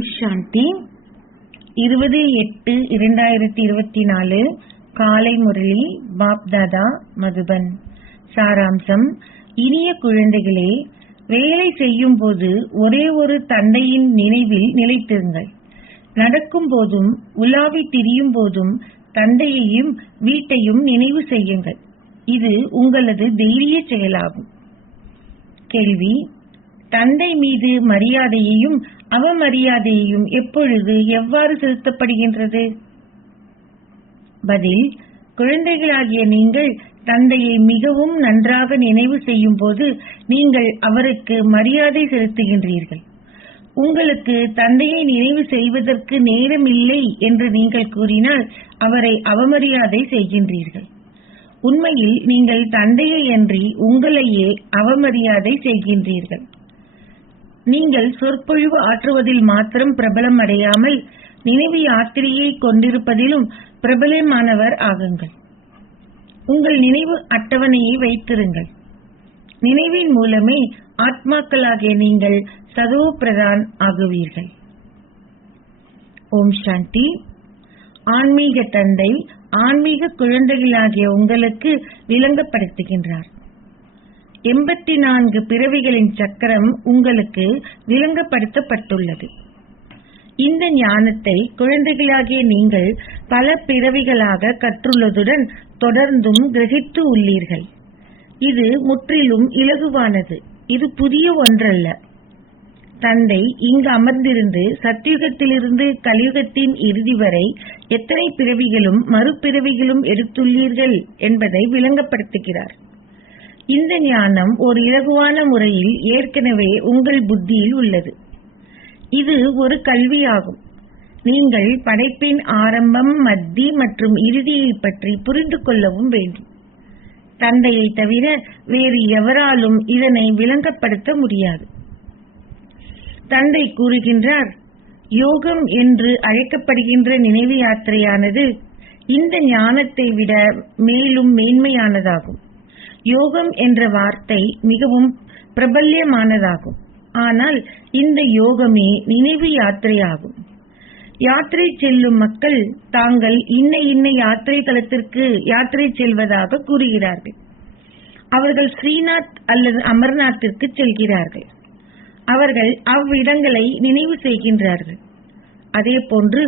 ஓம் சாந்தி. 20/8/2024 காலை முரளி பாப்தாதா மதுபன். சாராம்சம்: இனிய குழந்தைகளே, வேலை செய்யும் போது ஒரே ஒரு தந்தையின் நினைவில் நிலைத்திருங்கள். நடக்கும் போதும் உலாவி திரியும் போதும் தந்தையையும் வீட்டையும் நினைவு செய்யுங்கள். இது உங்களது தைரிய செயலாகும். கேள்வி: தந்தை மீது மரியாதையையும் அவமரியாதையையும் எப்பொழுது எவ்வாறு செலுத்தப்படுகின்றது? பதில்: குழந்தைகளாகிய நீங்கள் தந்தையை மிகவும் நன்றாக நினைவு செய்யும் போது நீங்கள் அவருக்கு மரியாதை செலுத்துகின்றீர்கள். உங்களுக்கு தந்தையை நினைவு செய்வதற்கு நேரமில்லை என்று நீங்கள் கூறினால் அவரை அவமரியாதை செய்கின்றீர்கள். உண்மையில் நீங்கள் தந்தையை அன்றி உங்களையே அவமரியாதை செய்கின்றீர்கள். நீங்கள் சொற்பொழிவு ஆற்றுவதில் மாத்திரம் பிரபலம் அடையாமல் நினைவு யாத்திரையை கொண்டிருப்பதிலும் பிரபலமானவர் ஆகுங்கள். உங்கள் நினைவு அட்டவணையை வைத்திருங்கள். நினைவின் மூலமே ஆத்மாக்களாகிய நீங்கள் சதோ பிரதான் ஆகுவீர்கள். ஓம் சாந்தி. ஆன்மீக தந்தை ஆன்மீக குழந்தைகளாகிய உங்களுக்கு விளங்கப்படுத்துகின்றார். 84 பிறவிகளின் சக்கரம் உங்களுக்கு விளங்கப்படுத்தப்பட்டுள்ளது. இந்த ஞானத்தை குழந்தைகளாகிய நீங்கள் பல பிறவிகளாக கற்றுள்ளதுடன் தொடர்ந்தும் கிரகித்து உள்ளீர்கள். இது முற்றிலும் இலகுவானது. இது புதிய ஒன்றல்ல. தந்தை இங்கு அமர்ந்திருந்து சத்யுகத்திலிருந்து கலியுகத்தின் இறுதி வரை எத்தனை பிறவிகளும் மறுபிறவிகளும் எடுத்துள்ளீர்கள் என்பதை விளங்கப்படுத்துகிறார். இந்த ஞானம் ஒரு இலகுவான முறையில் ஏற்கனவே உங்கள் புத்தியில் உள்ளது. இது ஒரு கல்வியாகும். நீங்கள் படைப்பின் ஆரம்பம், மத்தி மற்றும் இறுதியை பற்றி புரிந்து கொள்ளவும் வேண்டும். தந்தையை தவிர வேறு எவராலும் இதனை விளங்கப்படுத்த முடியாது. தந்தை கூறுகின்றார், யோகம் என்று அழைக்கப்படுகின்ற நினைவு யாத்திரையானது இந்த ஞானத்தை விட மேலும் மேன்மையானதாகும். யோகம் என்ற வார்த்தை மிகவும் பிரபல்யமானதாகும். ஆனால் இந்த யோகமே நினைவு யாத்திரையாகும். யாத்திரை செல்லும் மக்கள் தாங்கள் இன்ன யாத்திரை தலத்திற்கு யாத்திரை செல்வதாக கூறுகிறார்கள். அவர்கள் ஸ்ரீநாத் அல்லது அமர்நாத்திற்கு செல்கிறார்கள். அவர்கள் அவ்விடங்களை நினைவு செய்கின்றார்கள். அதே போன்று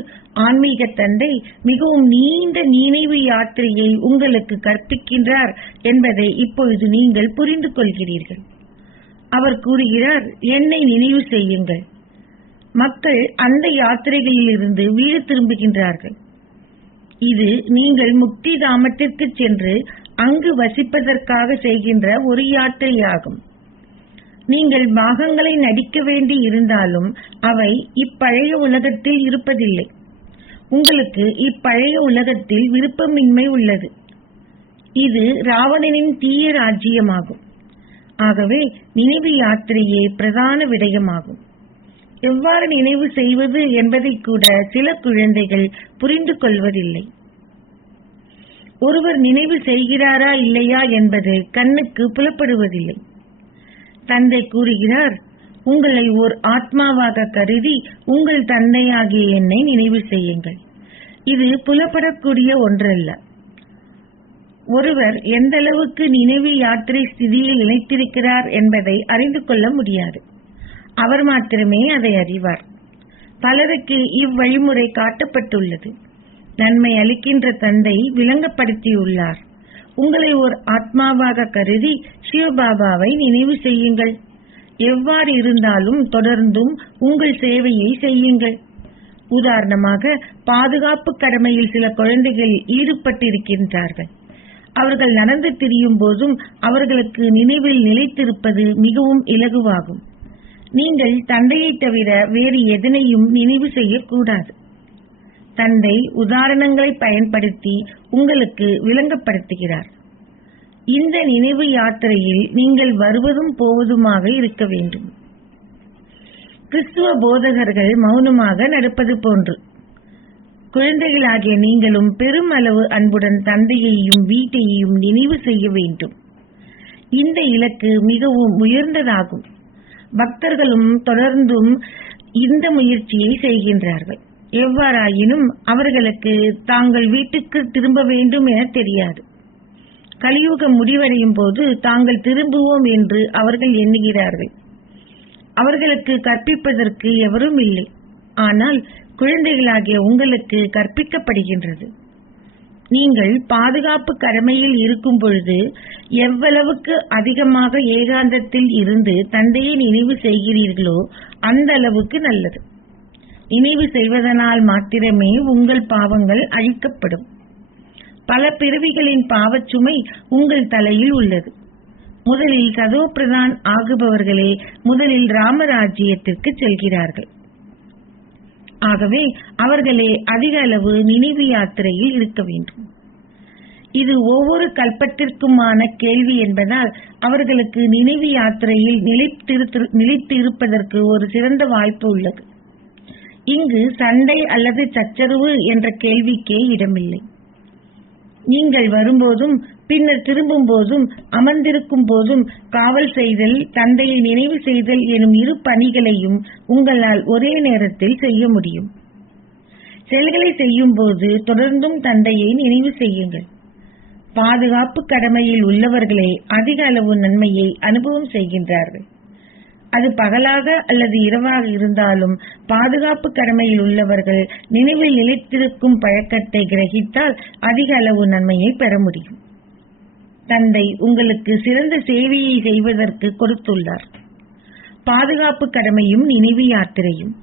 ஆன்மீக தந்தை மிகவும் நீண்ட நினைவு யாத்திரையை உங்களுக்கு கற்பிக்கின்றார் என்பதை இப்பொழுது நீங்கள் புரிந்து கொள்கிறீர்கள். அவர் கூறுகிறார், என்னை நினைவு செய்யுங்கள். மக்கள் அந்த யாத்திரைகளிலிருந்து வீடு திரும்புகின்றார்கள். இது நீங்கள் முக்தி தாமத்திற்கு சென்று அங்கு வசிப்பதற்காக செய்கின்ற ஒரு யாத்திரையாகும். நீங்கள் பாகங்களை நடிக்க வேண்டி இருந்தாலும் அவை இப்பழைய உலகத்தில் இருப்பதில்லை. உங்களுக்கு இப்பழைய உலகத்தில் விருப்பமின்மை உள்ளது. இது ராவணனின் தீய ராஜ்யமாகும். ஆகவே நினைவு யாத்திரையே பிரதான விடயமாகும். எவ்வாறு நினைவு செய்வது என்பதை கூட சில குழந்தைகள் புரிந்து கொள்வதில்லை. ஒருவர் நினைவு செய்கிறாரா இல்லையா என்பது கண்ணுக்கு புலப்படுவதில்லை. தந்தை கூறுகிறார், உங்களை ஓர் ஆத்மாவாக கருதி உங்கள் தந்தையாகிய என்னை நினைவு செய்யுங்கள். இது புலப்படக்கூடிய ஒன்றல்ல. ஒருவர் எந்த அளவுக்கு நினைவு யாத்திரை ஸ்திதியில் நிலைத்திருக்கிறார் என்பதை அறிந்து கொள்ள முடியாது. அவர் மாத்திரமே அதை அறிவார். பலருக்கு இவ்வழிமுறை காட்டப்பட்டுள்ளது. நன்மை அளிக்கின்ற தந்தை விளங்கப்படுத்தியுள்ளார். உங்களை ஒரு ஆத்மாவாக கருதி சிவபாபாவை நினைவு செய்யுங்கள். எவ்வாறு இருந்தாலும் தொடர்ந்தும் உங்கள் சேவையை செய்யுங்கள். உதாரணமாக, பாதுகாப்பு கடமையில் சில குழந்தைகள் ஈடுபட்டிருக்கின்றார்கள். அவர்கள் நடந்து திரியும் போதும் அவர்களுக்கு நினைவில் நிலைத்திருப்பது மிகவும் இலகுவாகும். நீங்கள் தந்தையை தவிர வேறு எதனையும் நினைவு செய்யக்கூடாது. தந்தை உதாரணங்களை பயன்படுத்தி உங்களுக்கு விளங்கப்படுத்துகிறார். இந்த நினைவு யாத்திரையில் நீங்கள் வருவதும் போவதுமாக இருக்க வேண்டும். கிறிஸ்துவ போதகர்கள் மௌனமாக நடப்பது போன்று குழந்தைகளாகிய நீங்களும் பெரும் அளவு அன்புடன் தந்தையையும் வீட்டையும் நினைவு செய்ய வேண்டும். இந்த இலக்கு மிகவும் உயர்ந்ததாகும். பக்தர்களும் தொடர்ந்தும் இந்த முயற்சியை செய்கின்றார்கள். எவ்வாறாயினும் அவர்களுக்கு தாங்கள் வீட்டுக்கு திரும்ப வேண்டும் என தெரியாது. கலியுகம் முடிவடையும் போது தாங்கள் திரும்புவோம் என்று அவர்கள் எண்ணுகிறார்கள். அவர்களுக்கு கற்பிப்பதற்கு எவரும் இல்லை. ஆனால் குழந்தைகளாகிய உங்களுக்கு கற்பிக்கப்படுகின்றது. நீங்கள் பாதுகாப்பு கடமையில் இருக்கும் பொழுது எவ்வளவுக்கு அதிகமாக ஏகாந்தத்தில் இருந்து தந்தையை நினைவு செய்கிறீர்களோ அந்த அளவுக்கு நல்லது. நினைவு செய்வதனால் மாத்திரமே உங்கள் பாவங்கள் அழிக்கப்படும். பல பிறவிகளின் பாவச்சுமை உங்கள் தலையில் உள்ளது. முதலில் சதோபிரதான் ஆகுபவர்களே முதலில் ராமராஜ்யத்திற்கு செல்கிறார்கள். ஆகவே அவர்களே அதிக அளவு நினைவு யாத்திரையில் இருக்க வேண்டும். இது ஒவ்வொரு கல்பத்திற்குமான கேள்வி என்பதால் அவர்களுக்கு நினைவு யாத்திரையில் நிலைத்து இருப்பதற்கு ஒரு சிறந்த வாய்ப்பு உள்ளது. இங்கு சண்டை அல்லது சச்சரவு என்ற கேள்விக்கே இடமில்லை. நீங்கள் வரும்போதும் பின்னர் திரும்பும் போதும் அமர்ந்திருக்கும் போதும் காவல் செய்தல், தந்தையை நினைவு செய்தல் எனும் இரு பணிகளையும் உங்களால் ஒரே நேரத்தில் செய்ய முடியும். செயல்களை செய்யும் போது தொடர்ந்தும் தந்தையை நினைவு செய்யுங்கள். பாதுகாப்பு கடமையில் உள்ளவர்களே அதிக அளவு நன்மையை அனுபவம் செய்கின்றார்கள். அது பகலாக அல்லது இரவாக இருந்தாலும் பாதுகாப்பு கடமையில் உள்ளவர்கள் நினைவில் நிலைத்திருக்கும் பழக்கத்தை கிரகித்தால் அதிக அளவு நன்மையை பெற முடியும். தந்தை உங்களுக்கு சிறந்த சேவையை செய்வதற்கு கொடுத்துள்ளார். பாதுகாப்பு கடமையும் நினைவு யாத்திரையும்.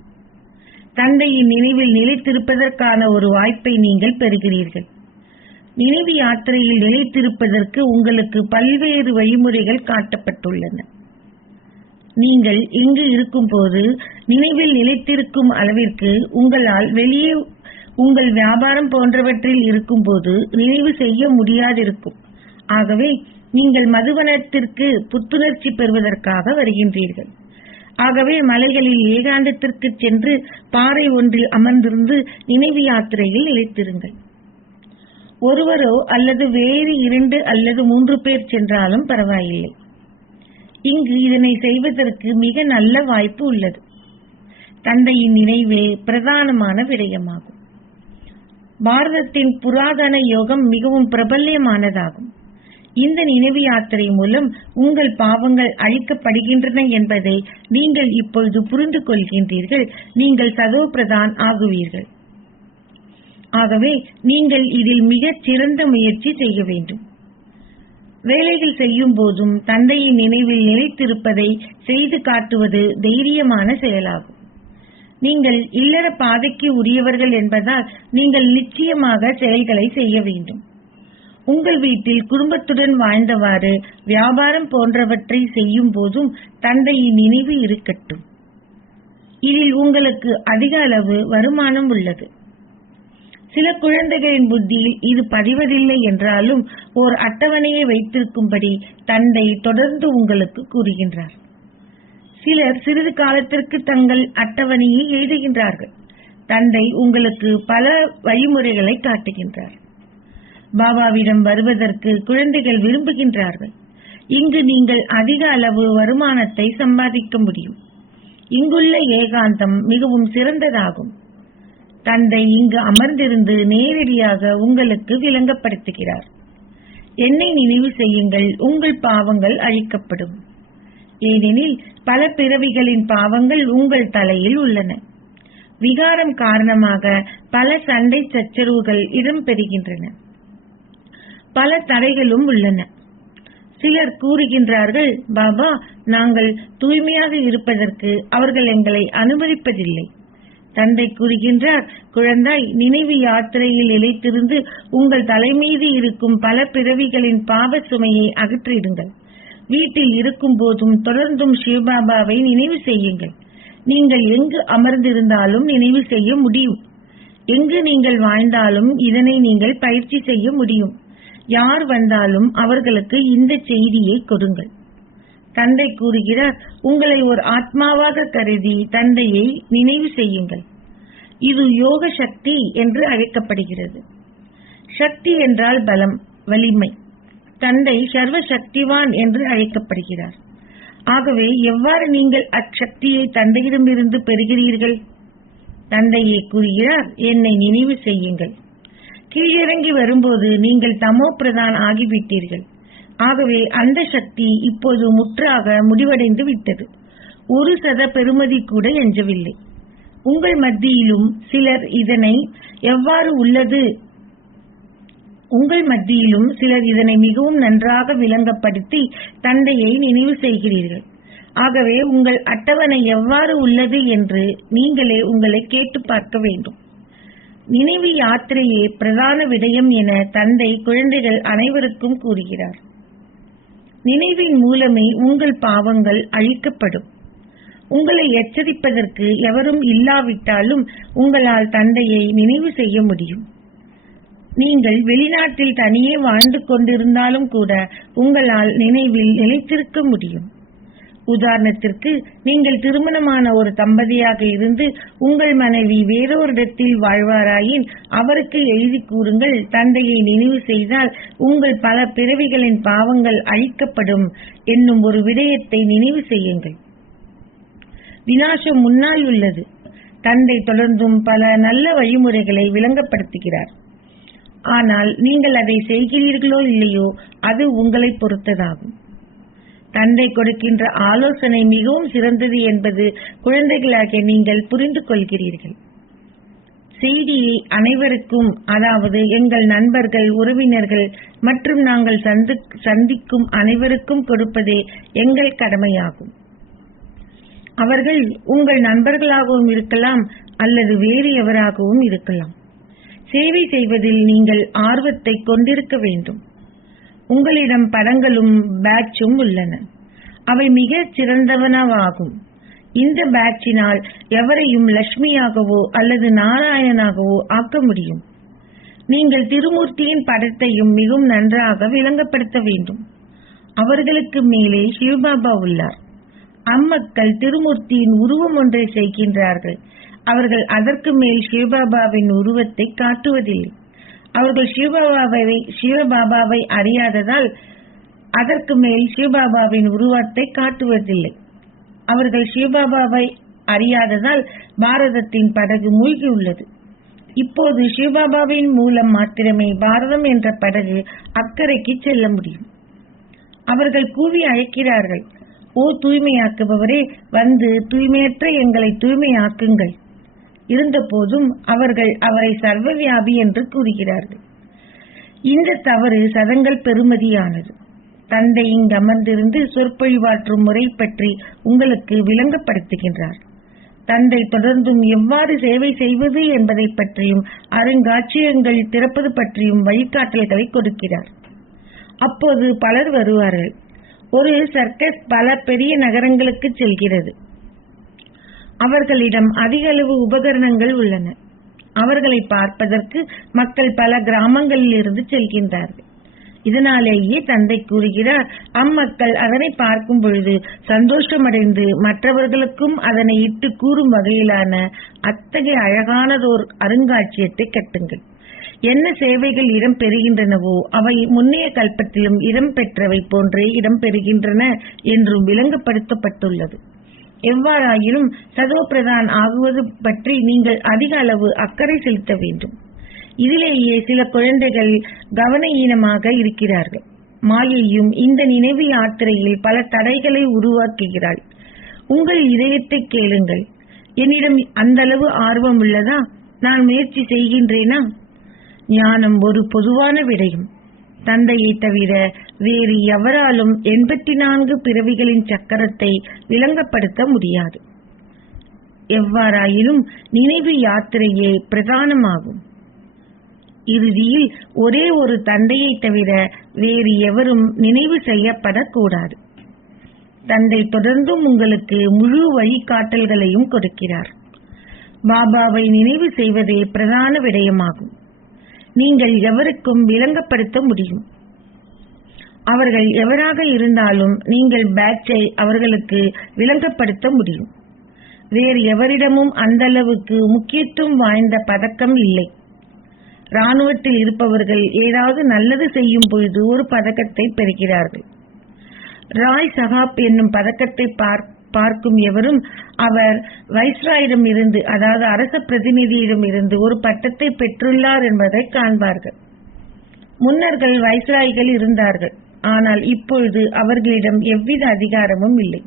தந்தையின் நினைவில் நிலைத்திருப்பதற்கான ஒரு வாய்ப்பை நீங்கள் பெறுகிறீர்கள். நினைவு யாத்திரையில் நிலைத்திருப்பதற்கு உங்களுக்கு பல்வேறு வழிமுறைகள் காட்டப்பட்டுள்ளன. நீங்கள் இங்கு இருக்கும் போது நினைவில் நிலைத்திருக்கும் அளவிற்கு உங்களால் வெளியே உங்கள் வியாபாரம் போன்றவற்றில் இருக்கும் போது நினைவு செய்ய முடியாதிருக்கும். ஆகவே நீங்கள் மதுவனத்திற்கு புத்துணர்ச்சி பெறுவதற்காக வருகின்றீர்கள். ஆகவே மலைகளில் ஏகாந்தத்திற்கு சென்று பாறை ஒன்றில் அமர்ந்திருந்து நினைவு யாத்திரையில் நிலைத்திருங்கள். ஒருவரோ அல்லது வேறு 2 அல்லது 3 பேர் சென்றாலும் பரவாயில்லை. இங்கு இதனை செய்வதற்கு மிக நல்ல வாய்ப்பு உள்ளது. தந்தையின் நினைவே பிரதானமான விடயமாகும். பாரதத்தின் புராதன யோகம் மிகவும் பிரபல்யமானதாகும். இந்த நினைவு யாத்திரை மூலம் உங்கள் பாவங்கள் அழிக்கப்படுகின்றன என்பதை நீங்கள் இப்பொழுது புரிந்து கொள்கின்றீர்கள். நீங்கள் சதோபிரதான் ஆகுவீர்கள். ஆகவே நீங்கள் இதில் மிகச் சிறந்த முயற்சி செய்ய வேண்டும். வேலைகள் செய்யும் போதும் தந்தையின் நினைவில் நிலைத்திருப்பதை செய்து காட்டுவது தைரியமான செயலாகும். நீங்கள் இல்லற பாதைக்கு உரியவர்கள் என்பதால் நீங்கள் நிச்சயமாக செயல்களை செய்ய வேண்டும். உங்கள் வீட்டில் குடும்பத்துடன் வாழ்ந்தவாறு வியாபாரம் போன்றவற்றை செய்யும் போதும் தந்தையின் நினைவு இருக்கட்டும். இதில் உங்களுக்கு அதிக அளவு வருமானம் உள்ளது. சில குழந்தைகளின் புத்தியில் இது பதிவதில்லை என்றாலும் ஓர் அட்டவணையை வைத்திருக்கும்படி தந்தை தொடர்ந்து உங்களுக்கு கூறுகின்றார். சிலர் சிறிது காலத்திற்கு தங்கள் அட்டவணையை எழுதுகின்றார்கள். தந்தை உங்களுக்கு பல வழிமுறைகளை காட்டுகின்றார். பாபாவிடம் வருவதற்கு குழந்தைகள் விரும்புகின்றார்கள். இங்கு நீங்கள் அதிக அளவு வருமானத்தை சம்பாதிக்க முடியும். இங்குள்ள ஏகாந்தம் மிகவும் சிறந்ததாகும். தந்தை இங்கு அமர்ந்திருந்து நேரடியாக உங்களுக்கு விளங்கப்படுத்துகிறார். என்னை நினைவு செய்யுங்கள், உங்கள் பாவங்கள் அழிக்கப்படும். ஏனெனில் பல பிறவிகளின் பாவங்கள் உங்கள் தலையில் உள்ளன. விகாரம் காரணமாக பல சண்டை சச்சரவுகள் இடம்பெறுகின்றன. பல தடைகளும் உள்ளன. சிலர் கூறுகின்றார்கள், பாபா, நாங்கள் தூய்மையாக இருப்பதற்கு அவர்கள் எங்களை அனுமதிப்பதில்லை. தந்தை கூறுகின்றார், குழந்தாய், நினைவு யாத்திரையில் நிலைத்திருந்து உங்கள் தலைமீது இருக்கும் பல பிறவிகளின் பாவ சுமையை அகற்றிடுங்கள். வீட்டில் இருக்கும் போதும் தொடர்ந்தும் சிவபாபாவை நினைவு செய்யுங்கள். நீங்கள் எங்கு அமர்ந்திருந்தாலும் நினைவு செய்ய முடியும். எங்கு நீங்கள் வாழ்ந்தாலும் இதனை நீங்கள் பயிற்சி செய்ய முடியும். யார் வந்தாலும் அவர்களுக்கு இந்த செய்தியை கொடுங்கள். தந்தை கூறுகிறார், உங்களை ஒரு ஆத்மாவாக கருதி தந்தையை நினைவு செய்யுங்கள். இது யோக சக்தி என்று அழைக்கப்படுகிறது. சக்தி என்றால் பலம், வலிமை. தந்தை சர்வ சக்திவான் என்று அழைக்கப்படுகிறார். ஆகவே எவ்வாறு நீங்கள் அச்சக்தியை தந்தையிடமிருந்து பெறுகிறீர்கள்? தந்தையே கூறுகிறார், என்னை நினைவு செய்யுங்கள். கீழிறங்கி வரும்போது நீங்கள் தமோ பிரதான் ஆகிவிட்டீர்கள். ஆகவே அந்த சக்தி இப்போது முற்றாக முடிவடைந்து விட்டது. 1% பெறுமதி கூட எஞ்சவில்லை. உங்கள் மத்தியிலும் சிலர் இதனை எவ்வாறு உள்ளது மிகவும் நன்றாக விளங்கப்படுத்தி தந்தையை நினைவு செய்கிறீர்கள். ஆகவே உங்கள் அட்டவணை எவ்வாறு உள்ளது என்று நீங்களே உங்களை கேட்டு பார்க்க வேண்டும். நினைவு யாத்திரையே பிரதான விடயம் என தந்தை குழந்தைகள் அனைவருக்கும் கூறுகிறார். நினைவின் மூலமே உங்கள் பாவங்கள் அழிக்கப்படும். உங்களை எச்சரிப்பதற்கு எவரும் இல்லாவிட்டாலும் உங்களால் தந்தையை நினைவு செய்ய முடியும். நீங்கள் வெளிநாட்டில் தனியே வாழ்ந்து கொண்டிருந்தாலும் கூட உங்களால் நினைவில் நிலைத்திருக்க முடியும். உதாரணத்திற்கு, நீங்கள் திருமணமான ஒரு தம்பதியாக இருந்து உங்கள் மனைவி வேறொரிடத்தில் வாழ்வாராயின் அவருக்கு எழுதி கூறுங்கள், தந்தையை நினைவு செய்தால் உங்கள் பல பிறவிகளின் பாவங்கள் அழிக்கப்படும் என்னும் ஒரு விடயத்தை நினைவு செய்யுங்கள். விநாசம் முன்னால் உள்ளது. தந்தை தொடர்ந்தும் பல நல்ல வழிமுறைகளை விளங்கப்படுத்துகிறார். ஆனால் நீங்கள் அதை செய்கிறீர்களோ இல்லையோ அது உங்களை பொறுத்ததாகும். தந்தை கொடுக்கின்ற ஆலோசனை மிகவும் சிறந்தது என்பது குழந்தைகளாகிய நீங்கள் புரிந்து கொள்கிறீர்கள். செய்தியை அனைவருக்கும், அதாவது எங்கள் நண்பர்கள், உறவினர்கள் மற்றும் நாங்கள் சந்திக்கும் அனைவருக்கும் கொடுப்பதே எங்கள் கடமையாகும். அவர்கள் உங்கள் நண்பர்களாகவும் இருக்கலாம் அல்லது வேறு எவராகவும் இருக்கலாம். சேவை செய்வதில் நீங்கள் ஆர்வத்தை கொண்டிருக்க வேண்டும். உங்களிடம் படங்களும் பேட்சும் உள்ளன. அவை மிகச் சிறந்தவனவாகும். இந்த பேட்சினால் எவரையும் லட்சுமியாகவோ அல்லது நாராயணனாகவோ ஆக்க முடியும். நீங்கள் திருமூர்த்தியின் படத்தையும் மிகவும் நன்றாக விளங்கப்படுத்த வேண்டும். அவர்களுக்கு மேலே சிவபாபா உள்ளார். அம்மக்கள் திருமூர்த்தியின் உருவம் ஒன்றை செய்கின்றார்கள். அவர்கள் அதற்கு மேல் சிவபாபாவின் உருவத்தை காட்டுவதில்லை. அவர்கள் சிவபாபாவை அறியாததால் அதற்கு மேல் சிவபாபாவின் உருவத்தை காட்டுவதில்லை. அவர்கள் சிவபாபாவை அறியாததால் பாரதத்தின் படகு மூழ்கியுள்ளது. இப்போது சிவபாபாவின் மூலம் மாத்திரமே பாரதம் என்ற படகு அக்கறைக்கு செல்ல முடியும். அவர்கள் கூவி அழைக்கிறார்கள், ஓ தூய்மையாக்குபவரே, வந்து தூய்மையற்ற எங்களை தூய்மையாக்குங்கள். இருந்த போதும் அவர்கள் அவரை சர்வவியாபி என்று கூறுகிறார்கள். இந்த தவறு சதங்கள் பெறுமதியானது. தந்தை இங்கு அமர்ந்திருந்து சொற்பொழிவாற்றும் முறை பற்றி உங்களுக்கு விளங்கப்படுத்துகின்றார். தந்தை தொடர்ந்தும் எவ்வாறு சேவை செய்வது என்பதை பற்றியும் அருங்காட்சியகங்கள் திறப்பது பற்றியும் வழிகாட்டல்களை கொடுக்கிறார். அப்போது பலர் வருவார்கள். ஒரு சர்க்கஸ் பல பெரிய நகரங்களுக்கு செல்கிறது. அவர்களிடம் அதிக அளவு உபகரணங்கள் உள்ளன. அவர்களை பார்ப்பதற்கு மக்கள் பல கிராமங்களில் இருந்து செல்கின்றார்கள். இதனாலேயே தந்தை கூறுகிறார், அம்மக்கள் அதனை பார்க்கும் பொழுது சந்தோஷமடைந்து மற்றவர்களுக்கும் அதனை இட்டு கூறும் வகையிலான அத்தகைய அழகானதோர் அருங்காட்சியகத்தை கட்டுங்கள். என்ன சேவைகள் இடம் பெறுகின்றனவோ அவை முன்னைய கல்பத்திலும் இடம் பெற்றவை போன்றே இடம் பெறுகின்றன என்றும் விளங்கப்படுத்தப்பட்டுள்ளது. எவ்வாறாயினும் சதோபிரதான் ஆகுவது பற்றி நீங்கள் அதிக அளவு அக்கறை செலுத்த வேண்டும். இதிலேயே சில குழந்தைகள் கவனஈனமாக இருக்கிறார்கள். மாயையும் இந்த நினைவு யாத்திரையில் பல தடைகளை உருவாக்குகிறாள். உங்கள் இதயத்தை கேளுங்கள். என்னிடம் அந்த அளவு ஆர்வம் உள்ளதா? நான் முயற்சி செய்கின்றேனா? ஞானம் ஒரு பொதுவான விடயம். தந்தையை தவிர வேறு எவராலும் 84 பிறவிகளின் சக்கரத்தை விளங்கப்படுத்த முடியாது. எவ்வாறாயினும் நினைவு யாத்திரையே பிரதானமாகும். இறுதியில் ஒரே ஒரு தந்தையை தவிர வேறு எவரும் நினைவு செய்யப்படக்கூடாது. தந்தை தொடர்ந்தும் உங்களுக்கு முழு வழிகாட்டல்களையும் கொடுக்கிறார். பாபாவை நினைவு செய்வதே பிரதான விடயமாகும். நீங்கள் எவருக்கும் விளங்கப்படுத்த முடியும். அவர்கள் எவராக இருந்தாலும் நீங்கள் பேட்சை அவர்களுக்கு விளங்கப்படுத்த முடியும். வேறு எவரிடமும் அந்த அளவுக்கு முக்கியத்துவம் வாய்ந்த பதக்கம் இல்லை. இராணுவத்தில் இருப்பவர்கள் ஏதாவது நல்லது செய்யும் பொழுது ஒரு பதக்கத்தை பெறுகிறார்கள். ராய் சகாப் என்னும் பதக்கத்தை பார்க்கும் எவரும் அவர் வைஸ்ராயிடம் இருந்து, அதாவது அரச பிரதிநிதியிடம் இருந்து ஒரு பட்டத்தை பெற்றுள்ளார் என்பதை காண்பார்கள். முன்னர்கள் வைஸ்ராய்கள் இருந்தார்கள், ஆனால் இப்பொழுது அவர்களிடம் எவ்வித அதிகாரமும் இல்லை.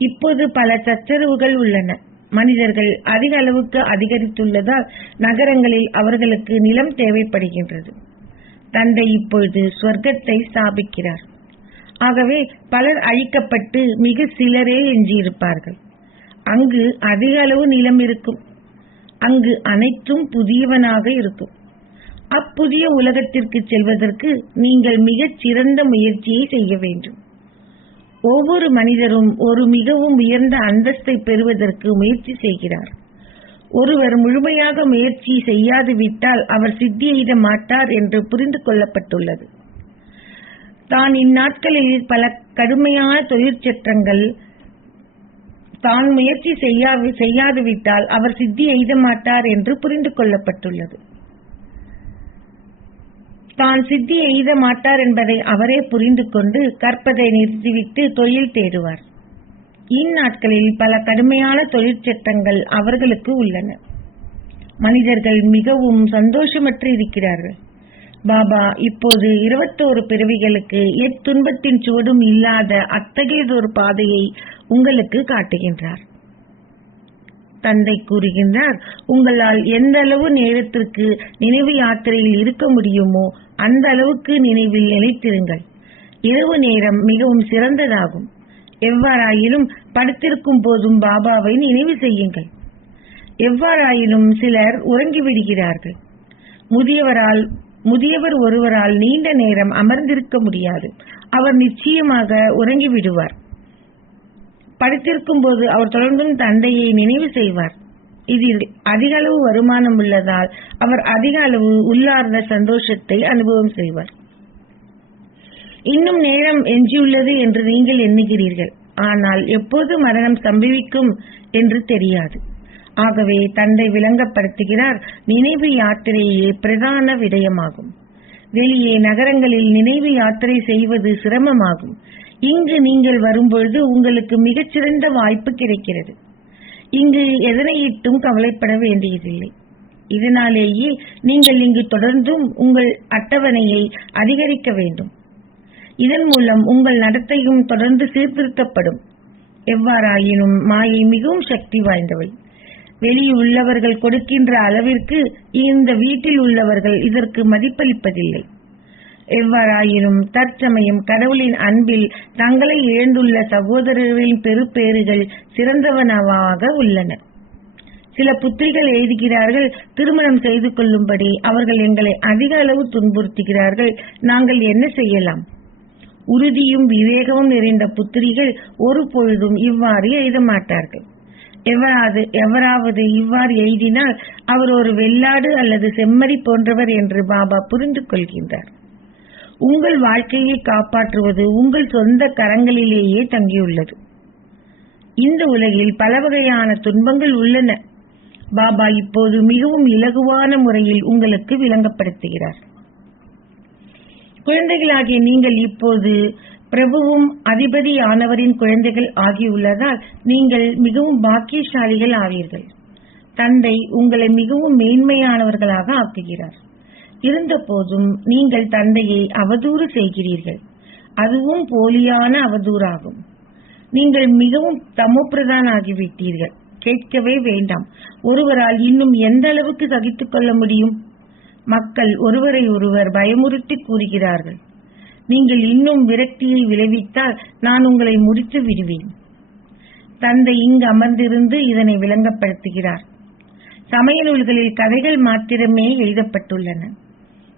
இப்போது பல சச்சரவுகள் உள்ளன. மனிதர்கள் அதிக அளவுக்கு அதிகரித்துள்ளதால் நகரங்களில் அவர்களுக்கு நிலம் தேவைப்படுகின்றது. தந்தை இப்பொழுது சொர்க்கத்தை ஸ்தாபிக்கிறார். ஆகவே பலர் அழிக்கப்பட்டு மிக சிலரே எஞ்சியிருப்பார்கள். அங்கு அதிக அளவு நிலம் இருக்கும். அங்கு அனைத்தும் புதியவனாக இருக்கும். அப்புதிய உலகத்திற்கு செல்வதற்கு நீங்கள் மிகச் சிறந்த முயற்சியை செய்ய வேண்டும். ஒவ்வொரு மனிதரும் ஒரு மிகவும் உயர்ந்த அந்தஸ்தை பெறுவதற்கு முயற்சி செய்கிறார். ஒருவர் முழுமையாக முயற்சி செய்யாது விட்டால் அவர் சித்தி எய்த மாட்டார் என்று புரிந்து கொள்ளப்பட்டுள்ளது. தான் இந்நாட்களில் பல கடுமையான தொழிற்சட்டங்கள் தான் முயற்சி செய்யாது விட்டால் அவர் சித்தி எய்த மாட்டார் என்று புரிந்து கொள்ளப்பட்டுள்ளது. தான் சித்தி எய்த மாட்டார் என்பதை அவரே புரிந்து கொண்டு கற்பதை நிறுத்திவிட்டு தொழில் தேடுவார். இந்நாட்களில் பல கடுமையான தொழிற்சட்டங்கள் அவர்களுக்கு உள்ளன. மனிதர்கள் மிகவும் சந்தோஷமற்று இருக்கிறார்கள். பாபா இப்போது 21 பிறவிகளுக்கு எத்துன்பத்தின் சுவடும் இல்லாத அத்தகையதொரு பாதையை உங்களுக்கு காட்டுகின்றார். தந்தை கூறுகின்றார், உங்களால் எந்த அளவு நேரத்திற்கு நினைவு யாத்திரையில் இருக்க முடியுமோ அந்த அளவுக்கு நினைவில் நிலைத்திருங்கள். இரவு நேரம் மிகவும் சிறந்ததாகும். எவ்வாறாயினும் படுத்திருக்கும் போதும் பாபாவை நினைவு செய்யுங்கள். எவ்வாறாயினும் சிலர் உறங்கிவிடுகிறார்கள். முதியவர் ஒருவரால் நீண்ட நேரம் அமர்ந்திருக்க முடியாது. அவர் நிச்சயமாக உறங்கிவிடுவார். படுத்திருக்கும் போது அவர் தொடர்ந்தும் தந்தையை நினைவு செய்வார். இதில் அதிக அளவு வருமானம் உள்ளதால் அவர் அதிக அளவு உள்ளார்ந்த சந்தோஷத்தை அனுபவம் செய்வார். இன்னும் நேரம் எஞ்சியுள்ளது என்று நீங்கள் எண்ணுகிறீர்கள், ஆனால் எப்போது மரணம் சம்பவிக்கும் என்று தெரியாது. ஆகவே தந்தை விளங்கப்படுத்துகிறார், நினைவு யாத்திரையே பிரதான விடயமாகும். வெளியே நகரங்களில் நினைவு யாத்திரை செய்வது சிரமமாகும். இங்கு நீங்கள் வரும்பொழுது உங்களுக்கு மிகச்சிறந்த வாய்ப்பு கிடைக்கிறது. இங்கு எதனையிட்டும் கவலைப்பட வேண்டியதில்லை. இதனாலேயே நீங்கள் இங்கு தொடர்ந்தும் உங்கள் அட்டவணையை அதிகரிக்க வேண்டும். இதன் மூலம் உங்கள் நடத்தையும் தொடர்ந்து சீர்திருத்தப்படும். எவ்வாறாயினும் மாயை மிகவும் சக்தி வாய்ந்தவை. வெளியுள்ளவர்கள் கொடுக்கின்ற அளவிற்கு இந்த வீட்டில் உள்ளவர்கள் இதற்கு மதிப்பளிப்பதில்லை. எவ்வாறாயினும் தற்சமயம் கடவுளின் அன்பில் தங்களை இழந்துள்ள சகோதரர்களின் பெறுபேறுகள் சிறந்தவனவாக உள்ளன. சில புத்திரிகள் எழுதுகிறார்கள், திருமணம் செய்து கொள்ளும்படி அவர்கள் எங்களை அதிக அளவு துன்புறுத்துகிறார்கள், நாங்கள் என்ன செய்யலாம்? உறுதியும் விவேகமும் நிறைந்த புத்திரிகள் ஒரு பொழுதும் இவ்வாறு எழுத மாட்டார்கள். எவராவது இவ்வாறு எழுதினால் அவர் ஒரு வெள்ளாடு அல்லது செம்மறி போன்றவர் என்று பாபா புரிந்து கொள்கின்றார். உங்கள் வாழ்க்கையை காப்பாற்றுவது உங்கள் சொந்த கரங்களிலேயே தங்கியுள்ளது. இந்த உலகில் பல வகையான துன்பங்கள் உள்ளன. பாபா இப்போது மிகவும் இலகுவான முறையில் உங்களுக்கு விளங்கப்படுத்துகிறார். குழந்தைகளாகிய நீங்கள் இப்போது பிரபுவும் அதிபதியானவரின் குழந்தைகள் ஆகியுள்ளதால் நீங்கள் மிகவும் பாக்கியசாலிகள் ஆவீர்கள். தந்தை உங்களை மிகவும் மேன்மையானவர்களாக ஆக்குகிறார். இருந்த போதும் நீங்கள் தந்தையை அவதூறு செய்கிறீர்கள். அதுவும் போலியான அவதூறாகும். நீங்கள் மிகவும் தமோபிரதான் ஆகிவிட்டீர்கள். கேட்கவே வேண்டாம். ஒருவரால் இன்னும் எந்த அளவுக்கு சகித்துக் கொள்ள முடியும்? மக்கள் ஒருவரை ஒருவர் பயமுறுத்தி கூறுகிறார்கள், நீங்கள் இன்னும் விரக்தியை விளைவித்தால் நான் உங்களை முடித்து விடுவேன். தந்தை இங்கு அமர்ந்திருந்து இதனை விளங்கப்படுத்துகிறார். சமய நூல்களில் கதைகள் மாத்திரமே எழுதப்பட்டுள்ளன.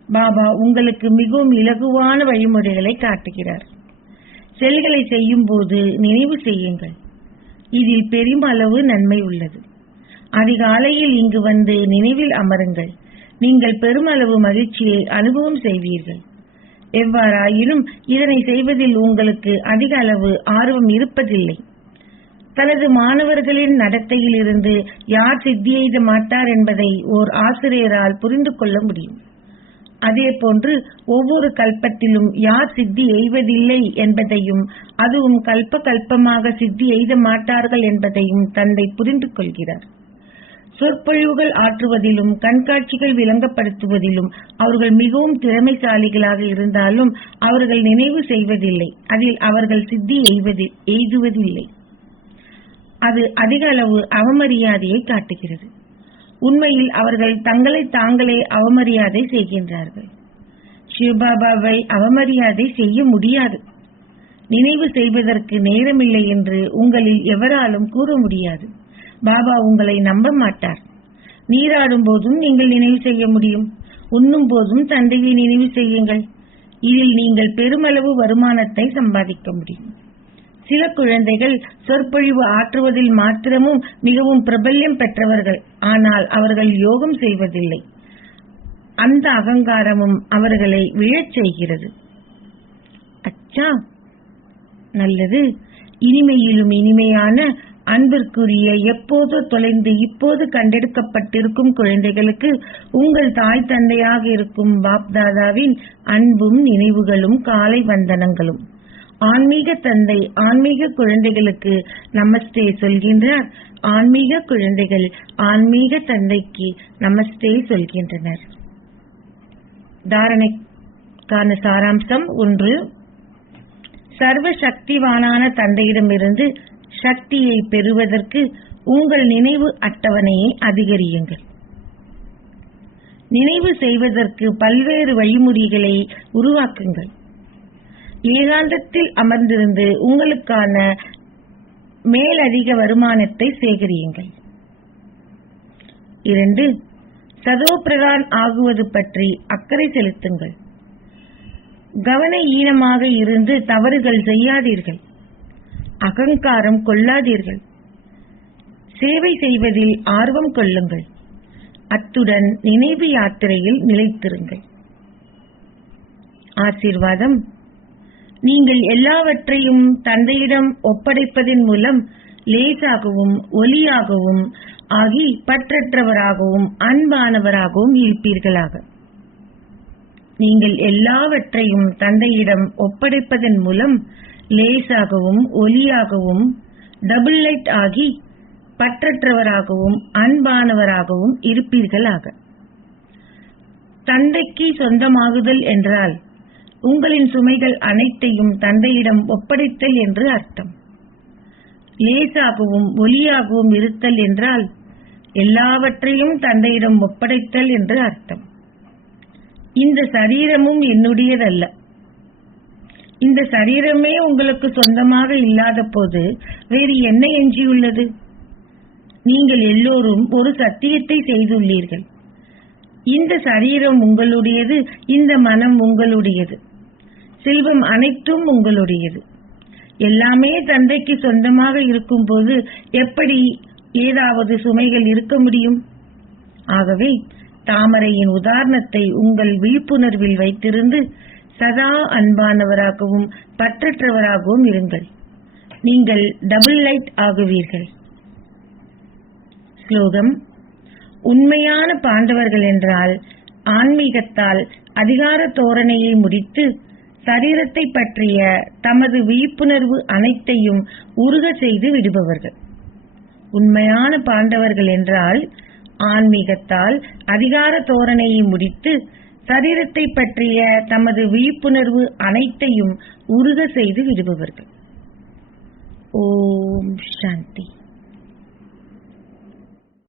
பாபா உங்களுக்கு மிகவும் இலகுவான வழிமுறைகளை காட்டுகிறார். செயல்களை செய்யும் போது நினைவு செய்யுங்கள். இதில் பெருமளவு நன்மை உள்ளது. அதிகாலையில் இங்கு வந்து நினைவில் அமருங்கள். நீங்கள் பெருமளவு மகிழ்ச்சியை அனுபவம் செய்வீர்கள். எவ்வாறாயினும் இதனை செய்வதில் உங்களுக்கு அதிக அளவு ஆர்வம் இருப்பதில்லை. தனது மாணவர்களின் நடத்தையில் இருந்து யார் சித்தி எய்த மாட்டார் என்பதை ஓர் ஆசிரியரால் புரிந்து கொள்ள முடியும். அதே போன்று ஒவ்வொரு கல்பத்திலும் யார் சித்தி எய்வதில்லை என்பதையும், அதுவும் கல்ப கல்பமாக சித்தி எய்த மாட்டார்கள் என்பதையும் தந்தை புரிந்து கொள்கிறார். சொற்பொழிவுகள் ஆற்றுவதிலும் கண்காட்சிகள் விளங்கப்படுத்துவதிலும் அவர்கள் மிகவும் திறமைசாலிகளாக இருந்தாலும் அவர்கள் நினைவு செய்வதில்லை, அதில் அவர்கள் சித்தி எய்துவதில்லை. அது அதிக அளவு அவமரியாதையை காட்டுகிறது. உண்மையில் அவர்கள் தங்களை தாங்களே அவமரியாதை செய்கின்றார்கள். சிவபாபாவை அவமரியாதை செய்ய முடியாது. நினைவு செய்வதற்கு நேரமில்லை என்று உங்களில் எவராலும் கூற முடியாது. பாபா உங்களை நம்ப மாட்டார். நீராடும் போதும் நீங்கள் நினைவு செய்ய முடியும். உண்ணும் போதும் தந்தையை நினைவு செய்யுங்கள். இதில் நீங்கள் பெருமளவு வருமானத்தை சம்பாதிக்க முடியும். சில குழந்தைகள் சொற்பொழிவு ஆற்றுவதில் மாத்திரமும் மிகவும் பிரபல்யம் பெற்றவர்கள். ஆனால் அவர்கள் யோகம் செய்வதில்லை. அந்த அகங்காரமும் அவர்களை விழச் செய்கிறது. அச்சா, நல்லது. இனிமையிலும் இனிமையான அன்பிற்குரிய, எப்போதோ தொலைந்து இப்போது கண்டெடுக்கப்பட்டிருக்கும் குழந்தைகளுக்கு உங்கள் தாய் தந்தையாக இருக்கும் பாப்தாதாவின் அன்பும் நினைவுகளும் காலை வந்தனங்களும். ஆன்மீக தந்தை ஆன்மீக குழந்தைகளுக்கு நமஸ்தே சொல்கின்றார். ஆன்மீக குழந்தைகள் ஆன்மீக தந்தைக்கு நமஸ்தே சொல்கின்றனர். தாரணைக்கான சாராம்சம் 1. சர்வ சக்திவானான தந்தையிடமிருந்து சக்தியை பெறுவதற்கு உங்கள் நினைவு அட்டவணையை அதிகரியுங்கள். நினைவு செய்வதற்கு பல்வேறு வழிமுறைகளை உருவாக்குங்கள். ஏகாந்தத்தில் அமர்ந்திருந்து உங்களுக்கான மேலதிக வருமானத்தை சேகரியுங்கள். 2. சதோபிரதான் ஆகுவது பற்றி அக்கறை செலுத்துங்கள். கவன ஈனமாக இருந்து தவறுகள் செய்யாதீர்கள். அகங்காரம் கொள்ளாதீர்கள். சேவை செய்வதில் ஆர்வம் கொள்ளுங்கள். அத்துடன் நினைவு யாத்திரையில் நிலைத்திருங்கள். ஆசீர்வாதம். நீங்கள் எல்லாவற்றையும் தந்தையிடம் ஒப்படைப்பதன் மூலம் லேசாகவும் ஒலியாகவும் ஆகி பற்றற்றவராகவும் அன்பானவராகவும் இருப்பீர்களாக. நீங்கள் எல்லாவற்றையும் தந்தையிடம் ஒப்படைப்பதன் மூலம் லேசாகவும் ஒலியாகவும் டபுள் லைட் ஆகி பற்றற்றவராகவும் அன்பானவராகவும் இருப்பீர்களாக. தந்தைக்கு சொந்தமாகுதல் என்றால் உங்களின் சுமைகள் அனைத்தையும் தந்தையிடம் ஒப்படைத்தல் என்று அர்த்தம். லேசாகவும் ஒலியாகவும் இருத்தல் என்றால் எல்லாவற்றையும் தந்தையிடம் ஒப்படைத்தல் என்று அர்த்தம். இந்த சரீரமும் என்னுடையதல்ல. இந்த சரீரமே உங்களுக்கு சொந்தமாக இல்லாத போது வேறு என்ன எஞ்சியுள்ளது? நீங்கள் எல்லோரும் ஒரு சத்தியத்தை செய்துள்ளீர்கள். இந்த சரீரம் உங்களுடையது, இந்த மனம் உங்களுடையது, செல்வம் அனைத்தும் உங்களுடையது. எல்லாமே தந்தைக்கு சொந்தமாக இருக்கும் போது எப்படி ஏதாவது சுமைகள் இருக்க முடியும்? ஆகவே தாமரையின் உதாரணத்தை உங்கள் விழிப்புணர்வில் வைத்திருந்து சதா அன்பானவராகவும் பற்றற்றவராகவும் இருங்கள். நீங்கள் டபுள் லைட் ஆகுவீர்கள். ஸ்லோகம். உண்மையான பாண்டவர்கள் என்றால் ஆன்மீகத்தால் அதிகார தோரணையை முடித்து சரீரத்தை பற்றிய தமது விழிப்புணர்வு அனைத்தையும் உருக செய்து விடுபவர்கள். உண்மையான பாண்டவர்கள் என்றால் ஆன்மீகத்தால் அதிகார தோரணையை முடித்து சரீரத்தை பற்றிய தமது விழிப்புணர்வு அனைத்தையும் உருக செய்து விடுபவர்கள். ஓம் சாந்தி.